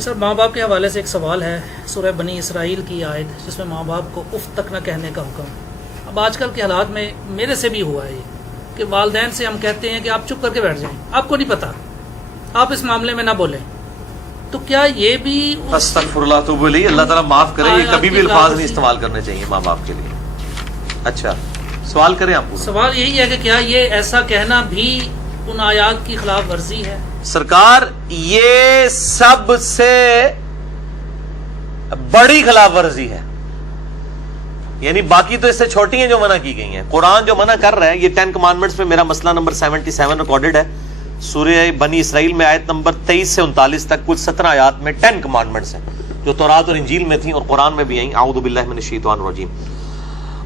سر ماں باپ کے حوالے سے ایک سوال ہے، سورہ بنی اسرائیل کی آیت جس میں ماں باپ کو اف تک نہ کہنے کا حکم۔ اب آج کل کے حالات میں میرے سے بھی ہوا ہے یہ کہ والدین سے ہم کہتے ہیں کہ آپ چپ کر کے بیٹھ جائیں، آپ کو نہیں پتا، آپ اس معاملے میں نہ بولیں، تو کیا یہ بھی استغفر اللہ توب الیہ، اللہ تعالیٰ معاف کرے، یہ کبھی بھی الفاظ نہیں استعمال کرنے چاہیے ماں باپ کے لیے۔ اچھا سوال کریں آپ پورا۔ سوال یہی ہے کہ کیا یہ ایسا کہنا بھی ان آیات کی خلاف ورزی ہے؟ سرکار یہ سب سے بڑی خلاف ورزی ہے، یعنی باقی تو اس سے چھوٹی ہیں جو منع کی گئی ہیں۔ قرآن جو منع کر رہا ہے، یہ 10 کمانڈمنٹس میں میرا مسئلہ نمبر 77 ریکارڈڈ ہے، سورہ بنی اسرائیل میں آیت نمبر 23 سے 39 تک کل 17 آیات میں 10 کمانڈمنٹس ہیں جو تورات اور انجیل میں تھیں اور قرآن میں بھی آئیں۔ اعوذ باللہ من الشیطان الرجیم۔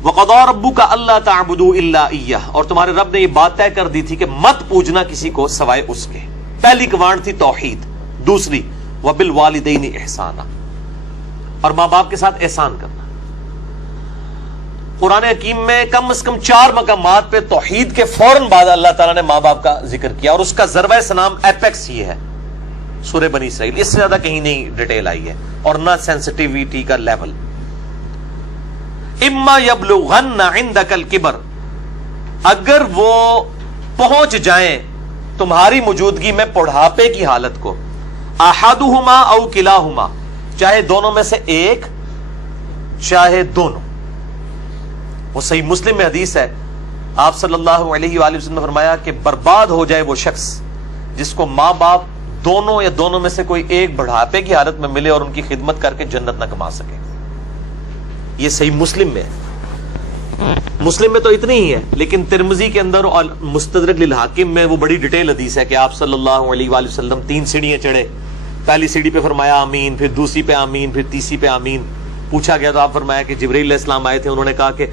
وَقَضَىٰ رَبُّكَ أَلَّا تَعْبُدُوا إِلَّا إِيَّهُ، اور تمہارے رب نے یہ بات طے کر دی تھی کہ مت پوجنا کسی کو سوائے اس کے۔ پہلی کمانڈ تھی توحید، دوسری وَبِالْوَالِدَيْنِ إِحْسَانًا، اور ماں باپ کے ساتھ احسان کرنا۔ قرآن حکیم میں کم از کم 4 مقامات پہ توحید کے فوراً بعد اللہ تعالیٰ نے ماں باپ کا ذکر کیا، اور اس کا ذروہ سلام ایپیکس یہ ہے سورہ بنی اسرائیل، اس سے زیادہ کہیں نہیں ڈیٹیل آئی ہے اور نہ سینسٹیویٹی کا لیول۔ اما یبلغن عندک الکبر، اگر وہ پہنچ جائیں تمہاری موجودگی میں بڑھاپے کی حالت کو، احدہما او کلاہما، چاہے دونوں میں سے ایک چاہے دونوں۔ وہ صحیح مسلم میں حدیث ہے، آپ صلی اللہ علیہ وآلہ وسلم نے فرمایا کہ برباد ہو جائے وہ شخص جس کو ماں باپ دونوں یا دونوں میں سے کوئی ایک بڑھاپے کی حالت میں ملے اور ان کی خدمت کر کے جنت نہ کما سکے۔ یہ صحیح مسلم میں ہے، مسلم میں تو اتنی ہی ہے، لیکن ترمذی کے اندر اور مستدرک للحاکم میں وہ بڑی ڈیٹیل حدیث ہے کہ آپ صلی اللہ علیہ وآلہ وسلم 3 سیڑھیاں چڑھے، پہلی سیڑھی پہ فرمایا آمین، پھر دوسری پہ آمین، پھر تیسری پہ آمین۔ پوچھا گیا تو آپ فرمایا کہ جبرائیل علیہ السلام آئے تھے، انہوں نے کہا کہ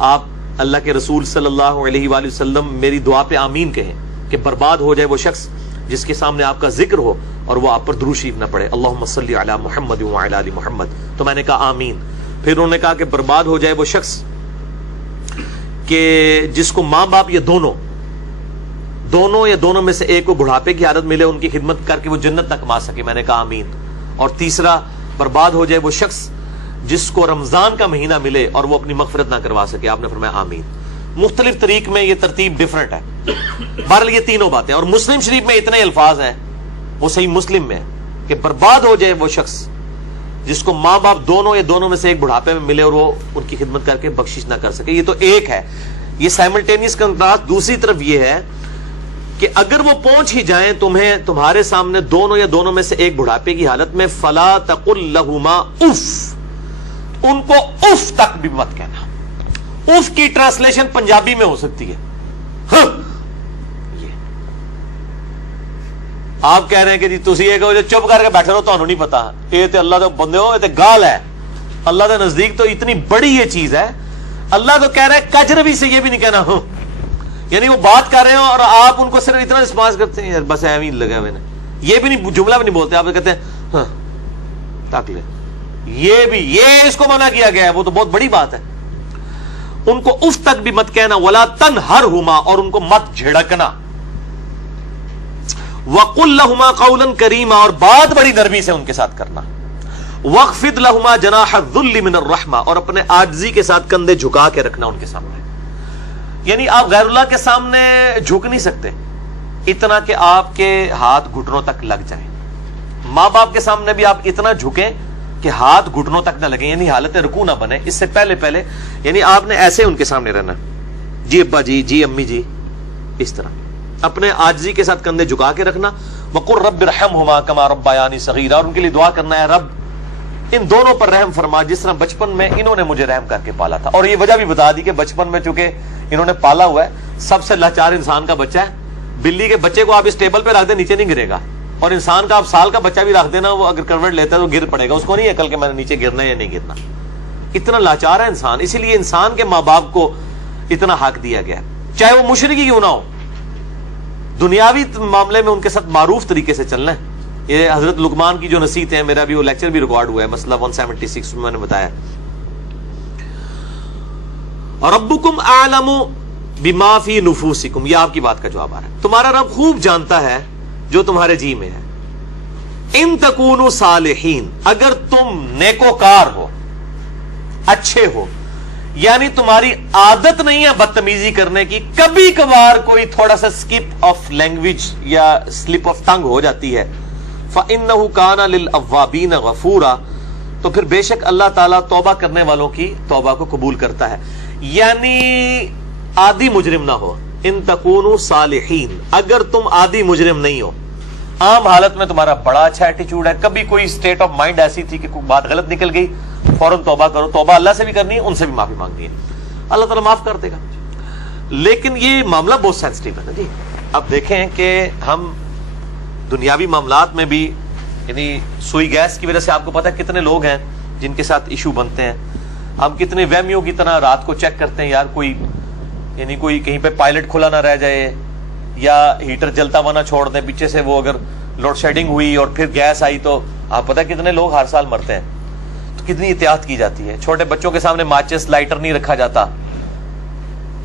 آپ اللہ کے رسول صلی اللہ علیہ وآلہ وسلم میری دعا پہ آمین کہیں کہ برباد ہو جائے وہ شخص جس کے سامنے آپ کا ذکر ہو اور وہ آپ پر درود شریف نہ پڑھے، اللہم صلی علی محمد وعلی آل محمد۔ تو میں نے کہا آمین۔ پھر انہوں نے کہا کہ برباد ہو جائے وہ شخص کہ جس کو ماں باپ یا دونوں یا دونوں میں سے ایک کو بڑھاپے کی حالت ملے، ان کی خدمت کر کے وہ جنت نہ کما سکے، میں نے کہا آمین۔ اور تیسرا، برباد ہو جائے وہ شخص جس کو رمضان کا مہینہ ملے اور وہ اپنی مغفرت نہ کروا سکے، آپ نے فرمایا آمین۔ مختلف طریق میں یہ ترتیب ڈیفرنٹ ہے، بہرحال یہ تینوں باتیں۔ اور مسلم شریف میں اتنے الفاظ ہیں، وہ صحیح مسلم میں کہ برباد ہو جائے وہ شخص جس کو ماں باپ دونوں یا دونوں میں سے ایک بڑھاپے میں ملے اور وہ ان کی خدمت کر کے بخشش نہ کر سکے۔ یہ تو ایک ہے، یہ سائملٹینیس کنٹراسٹ۔ دوسری طرف یہ ہے کہ اگر وہ پہنچ ہی جائیں تمہارے سامنے دونوں یا دونوں میں سے ایک بڑھاپے کی حالت میں، فلا تقل لہما اف، ان کو اف تک بھی مت کہنا۔ اف کی ٹرانسلیشن پنجابی میں ہو سکتی ہے ہاں۔ یہ آپ کہہ رہے ہیں کہ جی تسی یہ کہو جو چپ کر کے بیٹھے رہو، تانوں نہیں پتا، یہ تے اللہ دے بندے ہو، یہ تے گال ہے، اللہ دے نزدیک تو اتنی بڑی یہ چیز ہے۔ اللہ تو کہہ رہا ہے کجروی سے یہ بھی نہیں کہنا ہو، یعنی وہ بات کر رہے ہو اور آپ ان کو صرف اتنا رسپانس کرتے ہیں، بس ایویں لگا ہوئے، یہ بھی نہیں، جملہ بھی نہیں بولتے، آپ کہتے ہیں ہاں تاک لے، یہ بھی، یہ اس کو منع کیا گیا ہے، وہ تو بہت بڑی بات ہے۔ ان کو اف تک بھی مت کہنا، ولا تنہرہما، اور ان کو مت جھڑکنا، وقل لہما قولا کریما، اور بات بڑی نرمی سے ان کے ساتھ کرنا، واخفض لہما جناح الذل من الرحمہ، اور اپنے عاجزی کے ساتھ کندھے جھکا کے رکھنا ان کے سامنے۔ یعنی آپ غیر اللہ کے سامنے جھک نہیں سکتے اتنا کہ آپ کے ہاتھ گھٹنوں تک لگ جائیں، ماں باپ کے سامنے بھی آپ اتنا جھکیں کہ ہاتھ گھٹنوں تک نہ لگیں، یعنی حالت رکوع نہ بنے، اس سے پہلے یعنی آپ نے ایسے ان کے سامنے رہنا، جی ابا جی، جی امی جی، اس طرح اپنے عاجزی کے ساتھ کندھے جھکا کے رکھنا۔ وقل رب ارحمہما کما ربیانی صغیرا، اور ان کے لیے دعا کرنا ہے رب ان دونوں پر رحم فرما جس طرح بچپن میں انہوں نے مجھے رحم کر کے پالا تھا۔ اور یہ وجہ بھی بتا دی کہ بچپن میں چونکہ انہوں نے پالا ہوا ہے، سب سے لاچار انسان کا بچہ ہے۔ بلی کے بچے کو آپ اس ٹیبل پہ رکھ دیں نیچے نہیں گرے گا، اور انسان کا آپ سال کا بچہ بھی رکھ دینا، وہ اگر کروٹ لیتا ہے تو گر پڑے گا، اس کو نہیں عقل کہ میں نے نیچے گرنا ہے یا نہیں گرنا، اتنا لاچار ہے انسان۔ اسی لیے انسان کے ماں باپ کو اتنا حق دیا گیا، چاہے وہ مشرک ہی کیوں نہ ہو، دنیاوی معاملے میں ان کے ساتھ معروف طریقے سے چلنا ہے۔ یہ حضرت لقمان کی جو نصیحت ہے، میرا بھی وہ لیکچر بھی ریکارڈ ہوا ہے، مسئلہ 176 میں نے بتایا۔ ربکم اعلم بما فی نفوسکم، یہ آپ کی بات کا جواب آ رہا ہے، تمہارا رب خوب جانتا ہے جو تمہارے جی میں ہے۔ ان تکونوا صالحین، اگر تم نیکوکار ہو، اچھے ہو، یعنی تمہاری عادت نہیں ہے بدتمیزی کرنے کی، کبھی کبھار کوئی تھوڑا سا سکپ آف لینگویج یا سلپ آف ٹنگ ہو جاتی ہے، فَإِنَّهُ كَانَ لِلْأَوَّابِينَ غَفُورًا، تو پھر بے شک اللہ تعالیٰ توبہ کرنے والوں کی توبہ کو قبول کرتا ہے. یعنی عادی مجرم نہ ہو. ان تکونوا صالحین، اگر تم عادی مجرم نہیں ہو، عام حالت میں تمہارا بڑا اچھا ایٹیچیوڈ ہے، کبھی کوئی اسٹیٹ آف مائنڈ ایسی تھی کہ کوئی بات غلط نکل گئی، فوراً توبہ کرو. توبہ اللہ سے بھی کرنی ہے، ان سے بھی معافی مانگنی ہے، اللہ تعالیٰ معاف کر دے گا. لیکن یہ معاملہ بہت سینسٹیو ہے نا جی. اب دیکھیں کہ ہم دنیاوی معاملات میں بھی، یعنی سوئی گیس کی وجہ سے آپ کو پتا ہے کتنے لوگ ہیں جن کے ساتھ ایشو بنتے ہیں. ہم کتنے وہمیوں کی طرح رات کو چیک کرتے ہیں، یار کوئی یعنی کوئی کہیں پہ پائلٹ کھلا نہ رہ جائے، یا ہیٹر جلتا ہوا نہ چھوڑ دیں پیچھے سے، وہ اگر لوڈ شیڈنگ ہوئی اور پھر گیس آئی تو آپ پتہ کتنے لوگ ہر سال مرتے ہیں. تو کتنی احتیاط کی جاتی ہے. چھوٹے بچوں کے سامنے ماچس لائٹر نہیں رکھا جاتا،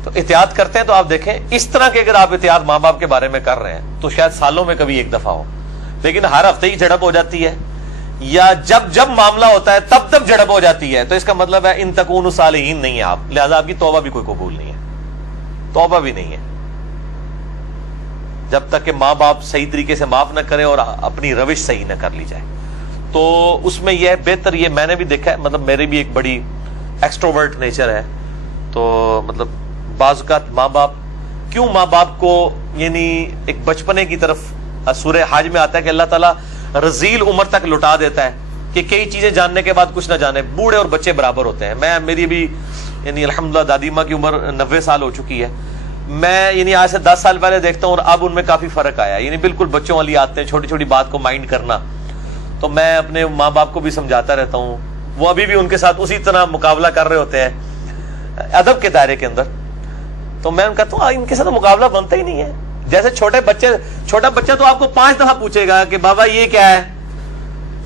تو احتیاط کرتے ہیں. تو آپ دیکھیں اس طرح کے اگر آپ احتیاط ماں باپ کے بارے میں کر رہے ہیں تو شاید سالوں میں کبھی ایک دفعہ ہو، لیکن ہر ہفتے ہی جھڑپ ہو جاتی ہے، یا جب معاملہ ہوتا ہے تب جھڑپ ہو جاتی ہے، تو اس کا مطلب ہے ان تکونوا صالحین نہیں ہے آپ، لہذا آپ کی توبہ بھی کوئی قبول نہیں ہے. توبہ بھی نہیں ہے جب تک کہ ماں باپ صحیح طریقے سے معاف نہ کریں اور اپنی روش صحیح نہ کر لی جائے. تو اس میں یہ بہتر، یہ میں نے بھی دیکھا ہے، مطلب میری بھی ایک بڑی ایکسٹروورٹ نیچر ہے، تو مطلب بعض اوقات ماں باپ کو یعنی ایک بچپنے کی طرف سورہ حج میں آتا ہے کہ اللہ تعالیٰ رذیل عمر تک لٹا دیتا ہے کہ کئی چیزیں جاننے کے بعد کچھ نہ جانے. بوڑھے اور بچے برابر ہوتے ہیں. میری بھی یعنی الحمدللہ دادی ماں کی عمر 90 سال ہو چکی ہے. میں یعنی آج سے 10 سال پہلے دیکھتا ہوں اور اب ان میں کافی فرق آیا. یعنی بالکل بچوں والی آتے ہیں، چھوٹی چھوٹی بات کو مائنڈ کرنا. تو میں اپنے ماں باپ کو بھی سمجھاتا رہتا ہوں، وہ ابھی بھی ان کے ساتھ اسی طرح مقابلہ کر رہے ہوتے ہیں ادب کے دائرے کے اندر. تو میں کہتا ہوں ان کے ساتھ مقابلہ بنتا ہی نہیں ہے. جیسے چھوٹا بچہ تو آپ کو 5 دفعہ پوچھے گا کہ بابا یہ کیا ہے،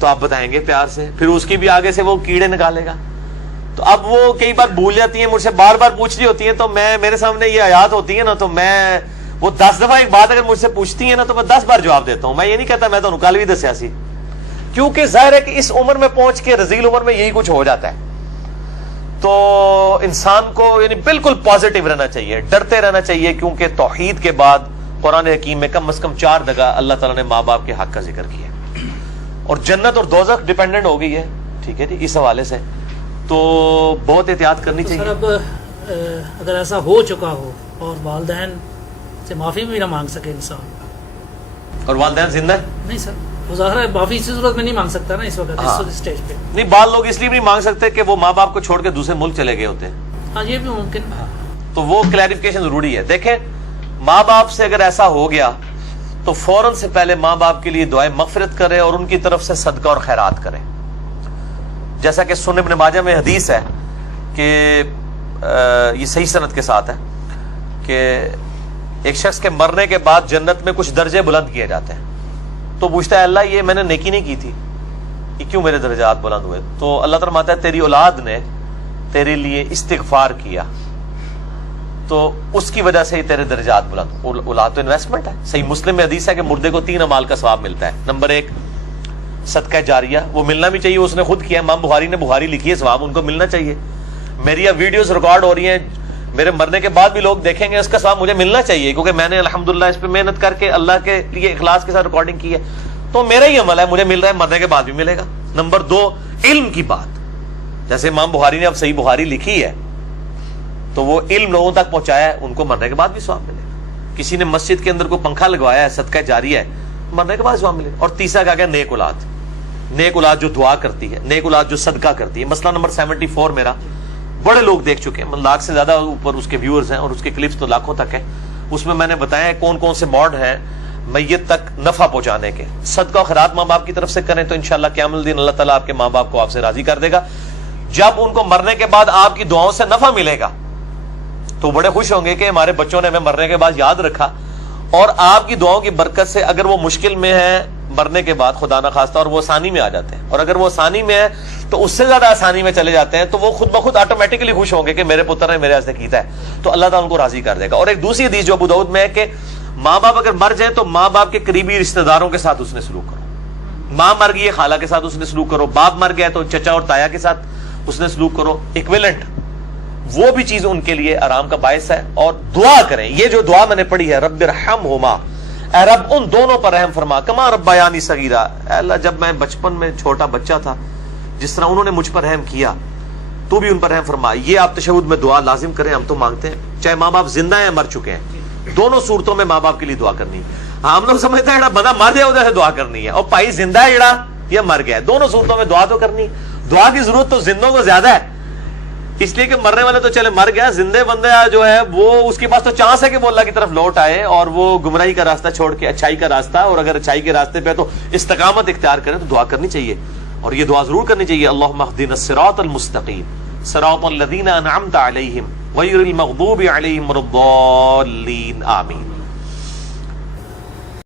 تو آپ بتائیں گے پیار سے، پھر اس کی بھی آگے سے وہ کیڑے نکالے گا. تو اب وہ کئی بار بھول جاتی ہیں، مجھ سے بار بار پوچھ رہی ہوتی ہیں، تو میرے سامنے یہ آیات ہوتی ہیں نا، تو میں وہ 10 دفعہ ایک بات اگر مجھ سے پوچھتی ہیں نا تو میں 10 بار جواب دیتا ہوں. میں یہ نہیں کہتا میں تو کل بھی دسیا سی، کیونکہ ظاہر ہے کہ اس عمر میں پہنچ کے رذیل عمر میں یہی کچھ ہو جاتا ہے. تو انسان کو یعنی بالکل پازیٹیو رہنا چاہیے، ڈرتے رہنا چاہیے، کیونکہ توحید کے بعد قرآن حکیم میں کم از کم 4 جگہ اللہ تعالیٰ نے ماں باپ کے حق کا ذکر کیا، اور جنت اور دوزخ ڈیپینڈنٹ ہو گئی ہے. ٹھیک ہے جی، اس حوالے سے تو بہت احتیاط کرنی چاہیے. سر اب اگر ایسا ہو چکا ہو اور والدین سے معافی بھی نہ مانگ سکے انسان، اور والدین زندہ ہے نہیں سر، وہ ظاہر ہے معافی اسی صورت میں نہیں مانگ سکتا نا اس وقت اس اسٹیج پہ. نہیں، بعض لوگ اس لیے بھی نہیں مانگ سکتے کہ وہ ماں باپ کو چھوڑ کے دوسرے ملک چلے گئے ہوتے ہیں. ہاں یہ بھی ممکن ہے. تو وہ کلیریفیکیشن ضروری ہے. دیکھیں ماں باپ سے اگر ایسا ہو گیا تو فوراً سے پہلے ماں باپ کے لیے دعائیں مغفرت کرے اور ان کی طرف سے صدقہ اور خیرات کرے. جیسا کہ سنن ابن ماجہ میں حدیث ہے کہ یہ صحیح سند کے ساتھ ہے کہ ایک شخص کے مرنے کے بعد جنت میں کچھ درجے بلند کیے جاتے ہیں. تو پوچھتا ہے اللہ یہ میں نے نیکی نہیں کی تھی، یہ کیوں میرے درجات بلند ہوئے؟ تو اللہ تعالیٰ فرماتا ہے تیری اولاد نے تیرے لیے استغفار کیا تو اس کی وجہ سے ہی تیرے درجات بلند. اولاد تو انویسٹمنٹ ہے. صحیح مسلم میں حدیث ہے کہ مردے کو 3 اعمال کا ثواب ملتا ہے. نمبر 1 صدقہ جاریہ، وہ ملنا بھی چاہیے، اس نے خود کیا. امام بخاری نے بخاری لکھی ہے، ثواب ان کو ملنا چاہیے. میری اب ویڈیوز ریکارڈ ہو رہی ہیں، میرے مرنے کے بعد بھی لوگ دیکھیں گے، اس کا ثواب مجھے ملنا چاہیے، کیونکہ میں نے الحمدللہ اس پہ محنت کر کے اللہ کے لیے اخلاص کے ساتھ ریکارڈنگ کی ہے. تو میرا ہی عمل ہے، مجھے مل رہا ہے، مرنے کے بعد بھی ملے گا. نمبر 2 علم کی بات، جیسے امام بخاری نے اب صحیح بخاری لکھی ہے تو وہ علم لوگوں تک پہنچایا ہے، ان کو مرنے کے بعد بھی ثواب ملے گا. کسی نے مسجد کے اندر کوئی پنکھا لگوایا ہے، صدقہ جاریہ ہے، مرنے کے بعد ثواب ملے گا. اور تیسرا کہا گیا نیک اولاد. نیک اولاد جو دعا کرتی ہے، نیک اولاد جو صدقہ کرتی ہے. مسئلہ نمبر 74 میرا بڑے لوگ دیکھ چکے ہیں، 1 لاکھ سے زیادہ اوپر اس کے ویورز ہیں اور اس کے کلپس تو لاکھوں تک ہیں. اس میں نے بتایا ہے کون کون سے موڈ ہیں میت تک نفع پہنچانے کے. صدقہ و خیرات ماں باپ کی طرف سے کریں تو انشاءاللہ قیامت الدین اللہ تعالیٰ آپ کے ماں باپ کو آپ سے راضی کر دے گا. جب ان کو مرنے کے بعد آپ کی دعاؤں سے نفع ملے گا تو بڑے خوش ہوں گے کہ ہمارے بچوں نے ہمیں مرنے کے بعد یاد رکھا. اور آپ کی دعاؤں کی برکت سے اگر وہ مشکل میں ہے مرنے کے بعد خدا نہ خواستہ اور وہ آسانی میں آ جاتے ہیں، اور اگر وہ آسانی میں ہے تو اس سے زیادہ آسانی میں چلے جاتے ہیں، تو وہ خود بخود آٹومیٹکلی خوش ہوں گے کہ میرے پتر نے میرے واسطے کیتا ہے، تو اللہ تعالیٰ ان کو راضی کر دے گا. اور ایک دوسری حدیث جو ابو داؤد میں ہے کہ ماں باپ اگر مر جائیں تو ماں باپ کے قریبی رشتہ داروں کے ساتھ اس نے سلوک کرو، ماں مر گئی ہے خالہ کے ساتھ اس نے سلوک کرو، باپ مر گیا تو چچا اور تایا کے ساتھ اس نے سلوک کرو، ایکویلنٹ وہ بھی چیز ان کے لیے آرام کا باعث ہے. اور دعا کریں، یہ جو دعا میں نے پڑھی ہے رب ارحمہما، اے رب ان دونوں پر رحم فرما، کما ربیانی صغیرا، اے اللہ جب میں بچپن میں چھوٹا بچہ تھا جس طرح انہوں نے مجھ پر رحم کیا تو بھی ان پر رحم فرما. یہ آپ تشہد میں دعا لازم کریں، ہم تو مانگتے ہیں چاہے ماں باپ زندہ ہیں مر چکے ہیں، دونوں صورتوں میں ماں باپ کے لیے دعا کرنی. ہم لوگ سمجھتے ہیں بندہ مر جائے ادھر سے دعا کرنی ہے، اور بھائی زندہ ہے جڑا یہ مر گیا ہے، دونوں صورتوں میں دعا تو کرنی. دعا کی ضرورت تو زندوں کو زیادہ ہے، اس لیے کہ مرنے والے تو چلے مر گیا، زندے بندہ جو ہے وہ اس کے پاس تو چانس ہے کہ وہ اللہ کی طرف لوٹ آئے اور وہ گمراہی کا راستہ چھوڑ کے اچھائی کا راستہ، اور اگر اچھائی کے راستے پہ تو استقامت اختیار کریں تو دعا کرنی چاہیے. اور یہ دعا ضرور کرنی چاہیے، اللہم اہدنا الصراط المستقیم صراط الذین انعمت علیہم غیر المغضوب علیہم ولا الضالین، آمین.